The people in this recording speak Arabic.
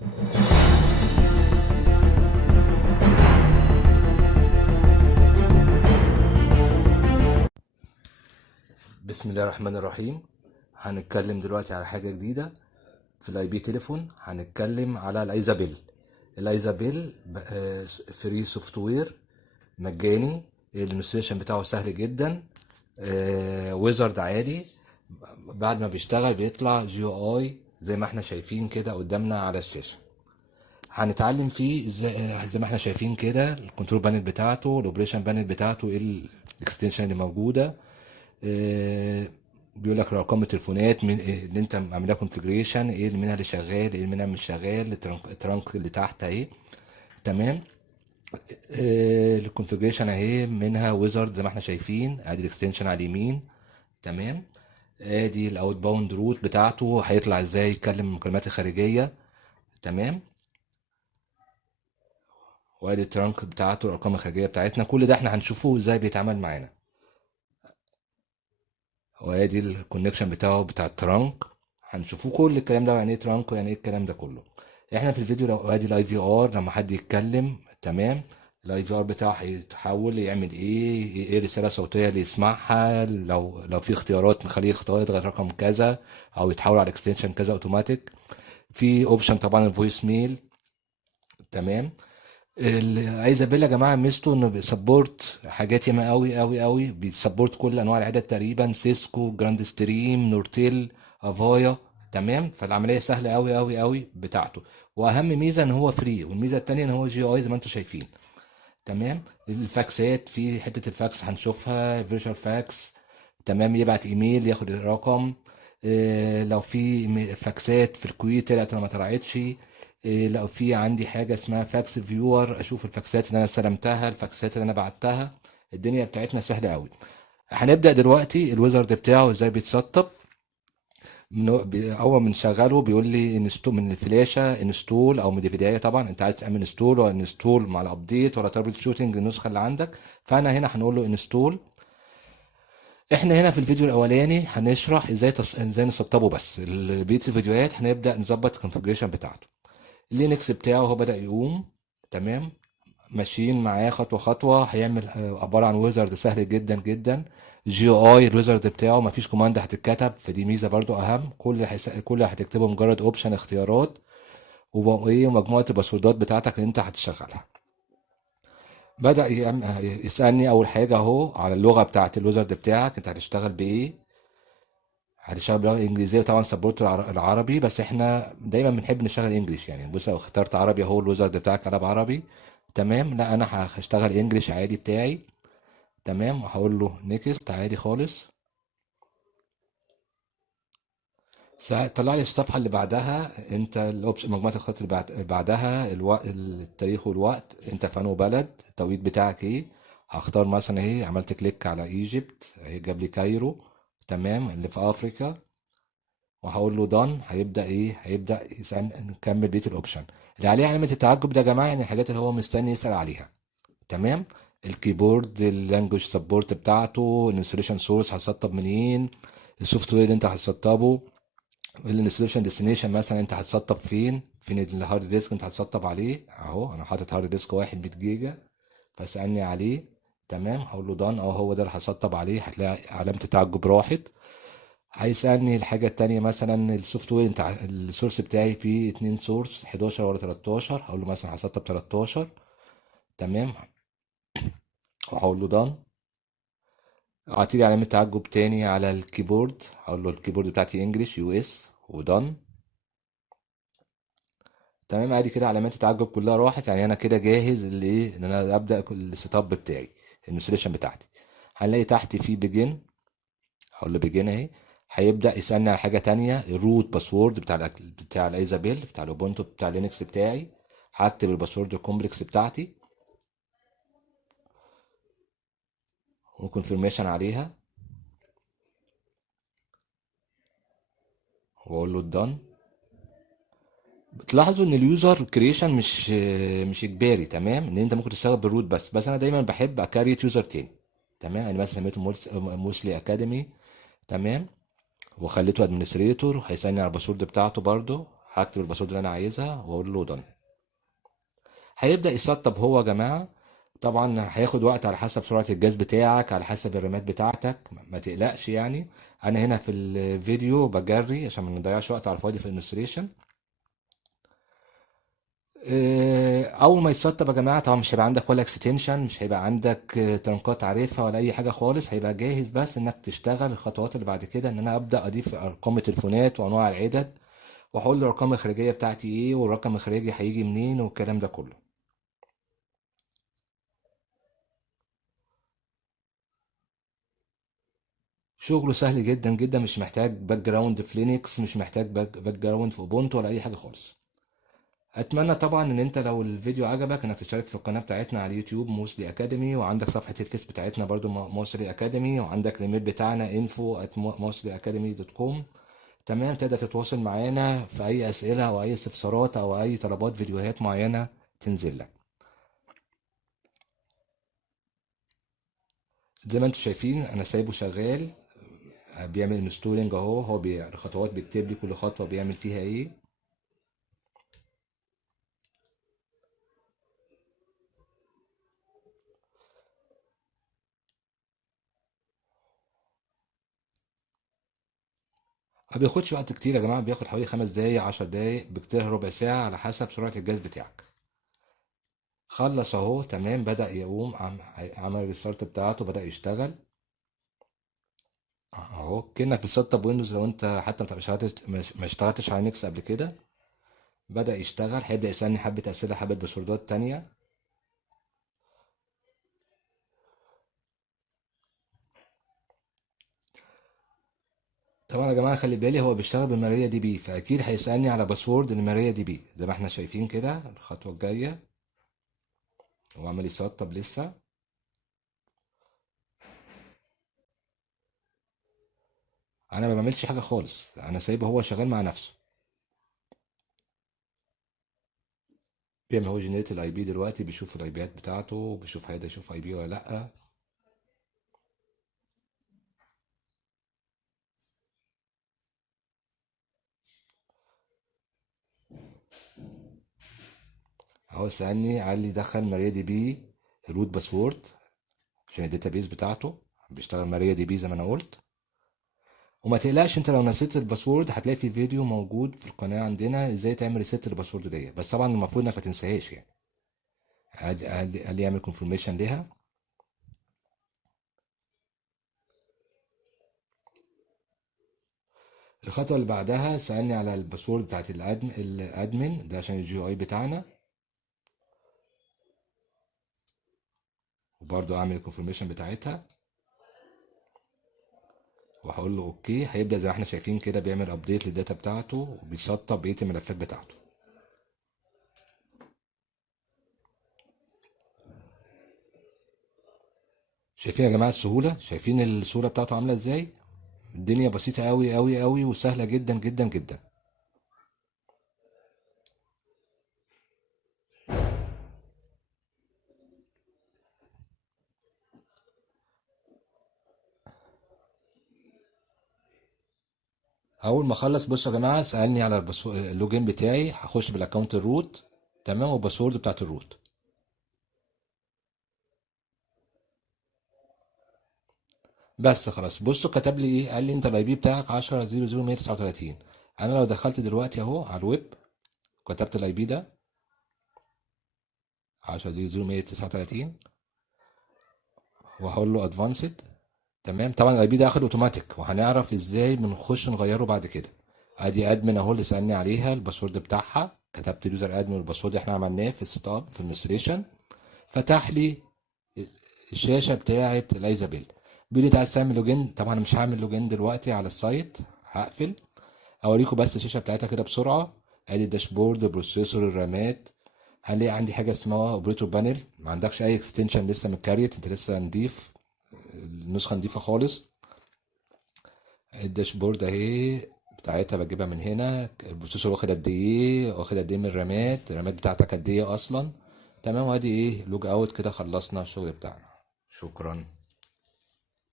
بسم الله الرحمن الرحيم. هنتكلم دلوقتي على حاجة جديدة في الاي بي تليفون. هنتكلم على الايزابيل. الايزابيل فري سوفت وير مجاني. الانستليشن بتاعه سهل جدا. ويزارد عادي. بعد ما بيشتغل بيطلع جي او اي زي ما احنا شايفين كده قدامنا على الشاشة. هنتعلم فيه ازاي زي ما احنا شايفين كده الكنترول بانل بتاعته، الاوبريشن بانل بتاعته، ايه الاكستنشن اللي موجوده. بيقول لك ارقام التليفونات من اللي انت عاملها كونفيجريشن، ايه اللي منها اللي شغال، ايه اللي منها مش شغال، الترانك اللي تحت اهي. تمام. الكونفيجريشن اهي منها ويزارد زي ما احنا شايفين، ادي الاكستنشن على اليمين. تمام. ادي الاوت باوند روت بتاعته، هيطلع ازاي يتكلم المكالمات الخارجيه. تمام. وادي الترانك بتاعته، الارقام الخارجيه بتاعتنا، كل ده احنا هنشوفه ازاي بيتعامل معانا. وادي الكونكشن بتاعه بتاع الترانك، هنشوفوه كل الكلام ده، يعني ايه ترانك ويعني ايه الكلام ده كله. احنا في الفيديو لو ادي الاي في ار لما حد يتكلم. تمام. الاي في ار بتاعه هيتحول يعمل ايه الرساله الصوتيه اللي يسمعها، لو في اختيارات نخليه يختار يضغط رقم كذا او يتحول على اكستنشن كذا اوتوماتيك. في اوبشن طبعا الفويس ميل. تمام. الايزابيل يا جماعه ميزته انه بيسبورت حاجات ياما قوي قوي قوي، بيسبورت كل انواع العدد تقريبا، سيسكو، جراند ستريم، نورتيل، افايا. تمام. فالعمليه سهله قوي قوي قوي بتاعته. واهم ميزه ان هو فري، والميزه التانيه ان هو جي اي زي ما انتم شايفين. تمام. الفاكسات، في حته الفاكس هنشوفها فيرتشوال فاكس. تمام. يبعت ايميل ياخد الرقم. لو في فاكسات في الكويت طلعت ولا ما طلعتش. لو في عندي حاجه اسمها فاكس فيور، اشوف الفاكسات اللي انا استلمتها، الفاكسات اللي انا بعتها. الدنيا بتاعتنا سهله قوي. هنبدا دلوقتي الويزرد بتاعه ازاي بيتسطب. اول ما نشغله بيقول لي انستول من الفلاشه، انستول، او من البدايه طبعا انت عايز تعمل انستول ولا انستول مع الابديت ولا تربل شوتنج النسخه اللي عندك. فانا هنا هنقول له انستول. احنا هنا في الفيديو الاولاني هنشرح ازاي نسطبه، بس بقيه الفيديوهات هنبدا نظبط الكونفيجريشن بتاعته. اللينكس بتاعه هو بدا يقوم. تمام. ماشيين معاه خطوه خطوه. هيعمل عباره عن ويزرد سهل جدا جدا. جي او اي الويزرد بتاعه مفيش كوماند هتتكتب، فدي ميزه برضو اهم. كل اللي هتكتبه مجرد اوبشن اختيارات، وايه مجموعه الباسوردات بتاعتك اللي انت هتشغلها. بدأ يسألني أول حاجة أهو على اللغة بتاعت الويزرد بتاعك، أنت هتشتغل بإيه؟ هتشتغل باللغة الإنجليزية، طبعا سبورت العربي، بس إحنا دايما بنحب نشتغل إنجليش. يعني بص لو اخترت عربي أهو الويزرد بتاعك قلب عربي. تمام. لا أنا هشتغل إنجليش عادي بتاعي. تمام. هقول له نيكست عادي خالص. طلع لي الصفحة اللي بعدها، انت مجموعة الخطط اللي بعدها التاريخ والوقت، انت في انه بلد، التوقيت بتاعك ايه. هختار مثلا ايه، عملت كليك على ايجيبت اهي جاب لي كايرو. تمام. اللي في افريقيا. وهقول له دان. هيبدأ يسأل نكمل بقية الاوبشن اللي عليها علامة التعجب ده يا جماعة، يعني الحاجات اللي هو مستني يسأل عليها. تمام. الكيبورد، اللانجوج سبورت بتاعته، الانستليشن سورس هتسطب منين، السوفت وير اللي انت هتسطبه، الانستليشن ديستنيشن مثلا انت هتسطب فين الهارد ديسك انت هتسطب عليه. اهو انا حاطط هارد ديسك 1 100 جيجا، فاسالني عليه. تمام. هقول له دان، هو ده اللي هسطب عليه، هتلاقي علامه التعجب راحت. هيسالني الحاجه التانية مثلا السوفت وير، انت السورس بتاعي فيه 2 سورس 11 ولا 13، هقول له مثلا هسطب 13. تمام. وهقول له دان. اعطيلي علامه تعجب تاني على الكيبورد، هقول له الكيبورد بتاعتي انجلش يو اس، ودان. تمام. عادي كده علامات التعجب كلها راحت، يعني انا كده جاهز لايه ان انا ابدا السيت اب بتاعي، الانستليشن بتاعتي. هنلاقي تحت في بيجن، هقول له بيجن اهي. هيبدا يسالني على حاجه تانية، الروت باسورد بتاع الايزابيل بتاع الاوبونتو بتاع لينكس بتاعي. هكتب الباسورد الكومبلكس بتاعتي وكونفirmation عليها، واقول له done. بتلاحظوا ان اليوزر كريشن مش اجباري. تمام. ان انت ممكن تشتغل بالروت بس انا دايما بحب اكاريت يوزر تاني. تمام. يعني مثلا سميته موسلي اكاديمي. تمام. وخليته ادمنستريتور، هيسالني على الباسورد بتاعته برضو، هكتب الباسورد اللي انا عايزها واقول له done. هيبدأ يسطب هو يا جماعة. طبعا هياخد وقت على حسب سرعة الجهاز بتاعك، على حسب الرامات بتاعتك، ما تقلقش يعني. انا هنا في الفيديو بجري عشان ما نضيعش وقت على الفاضي في الانستليشن. اول ما يتسطب يا جماعه طبعا مش هيبقى عندك ولا اكستنشن، مش هيبقى عندك ترنكات عارفها ولا اي حاجه خالص، هيبقى جاهز بس انك تشتغل. الخطوات اللي بعد كده ان انا ابدا اضيف ارقام التليفونات وانواع العدد، واقول له الارقام الخارجيه بتاعتي ايه، والرقم الخارجي هيجي منين، والكلام ده كله. شغله سهل جدا جدا، مش محتاج باك جراوند في لينكس، مش محتاج باك جراوند في اوبونتو ولا اي حاجه خالص. اتمنى طبعا ان انت لو الفيديو عجبك انك تشترك في القناه بتاعتنا على اليوتيوب موسلي اكاديمي، وعندك صفحه الفيس بتاعتنا برضو موسلي اكاديمي، وعندك الايميل بتاعنا info@mosleacademy.com. تمام، تقدر تتواصل معانا في اي اسئله او اي استفسارات او اي طلبات فيديوهات معينه تنزل لك. زي ما انتم شايفين انا سايبه شغال بيعمل انستولينج اهو. هو الخطوات بيكتب لي كل خطوه بيعمل فيها ايه. ما بياخدش وقت كتير يا جماعه، بياخد حوالي 5 دقايق 10 دقايق بكتير، ربع ساعه على حسب سرعه الجهاز بتاعك. خلص اهو تمام، بدأ يقوم، عمل الريستارت بتاعته، بدأ يشتغل اهو كأنك بتسطب ويندوز. لو انت حتى ما اشتغلتش على نيكس قبل كده. بدأ يشتغل، هيبدأ يسألني حبة أسئلة، حبة باسوردات تانية. طبعا يا جماعة خلي بالي هو بيشتغل بماريا دي بي، فأكيد هيسألني على باسورد الماريا دي بي زي ما احنا شايفين كده. الخطوة الجاية هو عمال يسطب لسه. انا ما بعملش حاجة خالص، انا سايبه هو شغال مع نفسه. بيعمل هو جنريت الاي بي دلوقتي، بيشوف الاي بيات بتاعته، بيشوف هيقدر يشوف اي بي ولا لا. اهو سألني قال لي دخل ماريا دي بي روت باسورد عشان الداتابيز بتاعته. بيشتغل ماريا دي بي زي ما انا قلت. وما تقلقش، انت لو نسيت الباسورد هتلاقي في فيديو موجود في القناة عندنا ازاي تعمل ريست الباسورد دي، بس طبعا المفروض انك ما تنساهاش يعني. قال لي اعمل كونفirmation ليها. الخطوة اللي بعدها سألني على الباسورد بتاعت الادمن ده عشان الجي اي بتاعنا، وبرضه اعمل الكونفirmation بتاعتها وهقول له اوكي. هيبدأ زي ما احنا شايفين كده بيعمل ابديت للداتا بتاعته وبيسطب بقية الملفات بتاعته. شايفين يا جماعة السهولة؟ شايفين الصورة بتاعته عاملة ازاي؟ الدنيا بسيطة قوي قوي قوي وسهلة جدا جدا جدا. اول ما اخلص بصوا يا جماعة سألني على اللوجين بتاعي، هخش بالاكونت الروت تمام والباسورد بتاعت الروت. بس خلاص بصوا كتب لي ايه، قال لي انت الاي بي بتاعك 10.0.0.139. انا لو دخلت دلوقتي اهو على الويب كتبت الاي بي ده 10.0.0.139 وهقول له ادفانسد. تمام، طبعا الاي بي ده اخد اوتوماتيك وهنعرف ازاي بنخش نغيره بعد كده. ادي ادمن اهو اللي سالني عليها الباسورد بتاعها، كتبت اليوزر ادمن والباسورد احنا عملناه في السيت اب في المنستريشن. فتح لي الشاشه بتاعه الايزابيل، بيقول لي عايز تعمل لوجين. طبعا أنا مش هعمل لوجين دلوقتي على السايت، هقفل. اوريكم بس الشاشه بتاعتها كده بسرعه. ادي الداشبورد، بروسيسور، الرامات. هنلاقي عندي حاجه اسمها اوبريتور بانل، ما عندكش اي اكستنشن لسه متكريت، انت لسه نضيف، النسخه نضيفه خالص. الداشبورد اهي بتاعتها بجيبها من هنا. البروسيسور واخد قد ايه، واخد قد ايه من الرامات بتاعتك قد ايه اصلا. تمام، وادي ايه لوج اوت كده، خلصنا الشغل بتاعنا. شكرا.